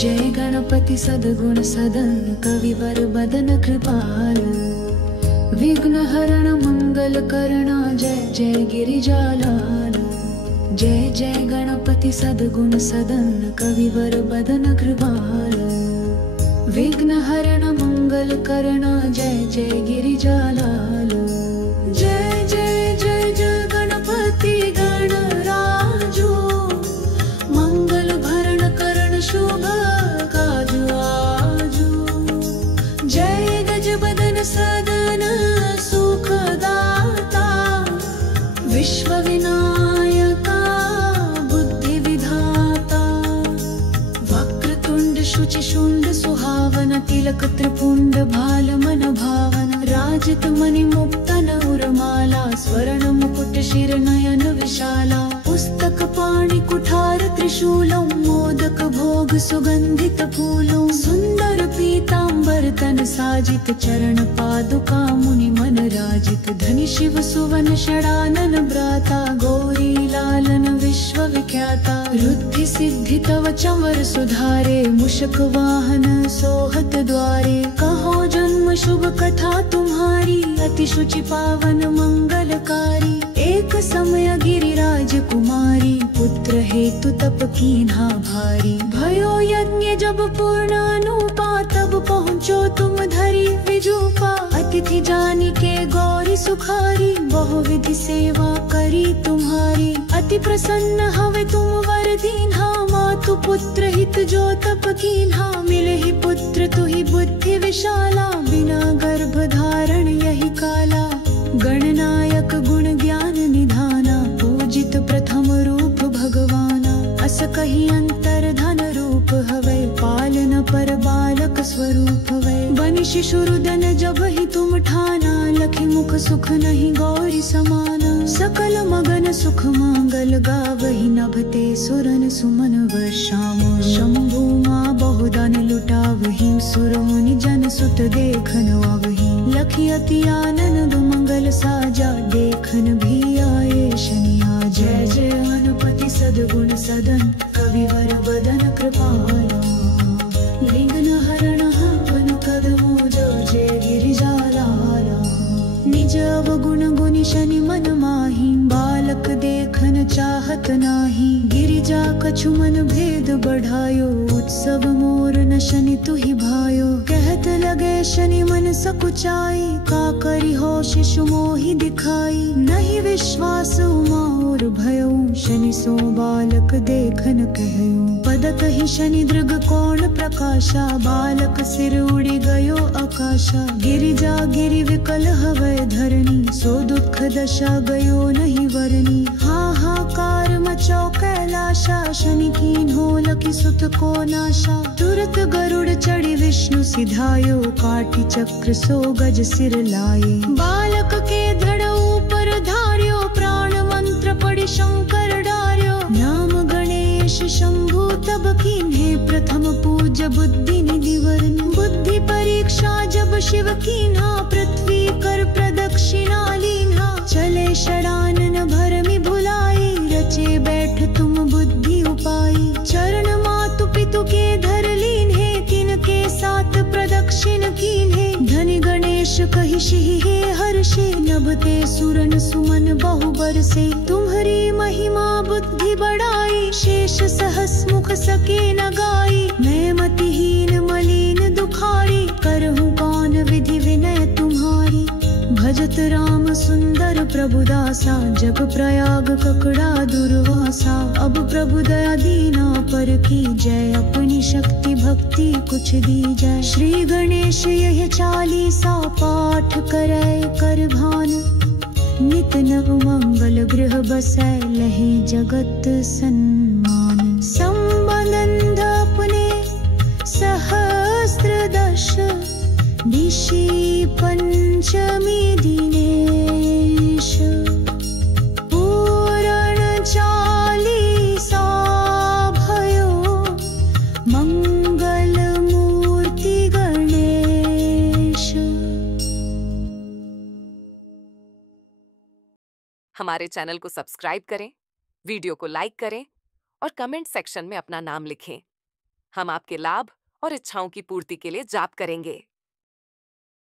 जय गणपति सद्गुण सदन कविवर बदन कृपाल, विघ्न हरण मंगल करणा जय जय गिरिजालाल। जय जय गणपति सद्गुण सदन कविवर बदन कृपाल, विघ्न हरण मंगल करणा जय जय गिरिजालाल। जय जय जय जय गणपति गणराजो, मंगल भरण करण शुभ काजु आजो। जय गज बदन सदन सुखदाता, विश्व विनायका बुद्धि विधाता। वक्रतुंड शुचि शुंड सुहावन, तिलक त्रिपुंड भाल मन भावन। राजित मणि मुक्तन उर्माला, स्वर्ण मुकुट शिर नयन विशाला। पुस्तक पाणि कुठार त्रिशूलं, मोदक भोग सुगंधित फूलों। सुंदर पीतांबर तन साजित, चरण पादुका मुनि मन राजित। धनि शिव सुवन षडानन भ्राता, गौरी लालन विश्व विख्याता। रुद्धि सिद्धि तव चंवर सुधारे, मुषक वाहन सोहत द्वारे। कहो जन्म शुभ कथा तुम्हारी, अति शुचि पावन मंगलकारी। एक समय गिरिराज कुमारी, पुत्र हेतु तप कीन्हा भारी। भयो यज्ञ जब पूर्ण अनुपा, तब पहुँचो तुम धरी विजूपा। अतिथि जानी के गौरी सुखारी, बहुविधि सेवा करी तुम्हारी। अति प्रसन्न हवे तुम वर दीन्हा, मातु पुत्र हित जो तप कीन्हा। मिले ही पुत्र तुहि बुद्धि विशाला, बिना गर्भ धारण यही काला। गणनायक गुण ज्ञान निधाना, पूजित प्रथम रूप भगवाना। अस कही अंतर धन रूप हवै, पालन पर बालक स्वरूप वै। बनि शिशु रुदन जब ही तुम ठाना, लखि मुख सुख नहीं गौरी समाना। सकल मगन सुख मांगल गावहि, नभते सुरन सुमन वर्षामो। शंभु मां बहुदान लुटावहि, सुर मुनि जन सुत देखन आवहि। लखि अति आनंद मंगल साजा, देखन भी आए शनिया। जय जय गणपति सद्गुण सदन कविवर बदन कृपाला, विघ्न हरण हवन कदमो जो जय गिरिजालाला। निज अवगुण गुनि शनि मन माही, बालक देखन चाहत नाही। गिरिजा कछु मन भेद बढ़ायो, उत्सव मोर न शनि तुहि भायो। कहत लगे शनि मन सकुचाई, का करी हो शिशु मोहि दिखाई। नहीं विश्वास उमा और भयो, शनि सो बालक देखन कहयो। पदत ही शनि दृग कोण प्रकाशा, बालक सिर उड़ी गयो आकाशा। गिरिजा गिरि विकल हवै धरणी, सो दुख दशा गयो नहीं वरनी। हाहाकार मचो कैलाशा, शनि कीन हो लखि सुत को नाशा। तुरत गरुड़ चढ़ी विष्णु सिधायो, काटी चक्र सो गज सिर लाए। बालक के धड़ ऊपर धार्यो, प्राण मंत्र पढ़ि शंकर डार्यो। नाम गणेश शंभु तब कीन्हे, प्रथम पूज बुद्धि निधि वरन। बुद्धि परीक्षा जब शिव कीन्हा, पृथ्वी कर प्रदक्षिणा लीन्हा। चले षडानन भरमि भुलाई, रचे बैठ तुम बुद्धि उपाई। चरण मातु पितु के धर लीन्हे, तिनके साथ प्रदक्षिण कीन्हे। धनि गणेश कहि शिहि हे हर्षे, नभते सुरन सुमन बहु बरसे। तुम्हारी महिमा बुद्धि बढ़ाई, शेष सहस मुख सके न गाई। मैं मतिहीन मलिन दुखारी, करहूँ कौन विधि विनय तुम्हारी। भजत राम सुंदर प्रभु दासा, जग प्रयाग ककड़ा दुर्वासा। अब प्रभु दया दीना पर की जय, अपनी शक्ति भक्ति कुछ दी जय। श्री गणेश यह चालीसा, पाठ करे कर भान। नित नव मंगल गृह बसै, लहे जगत सन्मान। संबंध अपने सहस्त्र दश, निशि पंचमी दिनेश। पूरण चालीसा भयो, मंगल मूर्ति गणेश। हमारे चैनल को सब्सक्राइब करें, वीडियो को लाइक करें और कमेंट सेक्शन में अपना नाम लिखें। हम आपके लाभ और इच्छाओं की पूर्ति के लिए जाप करेंगे।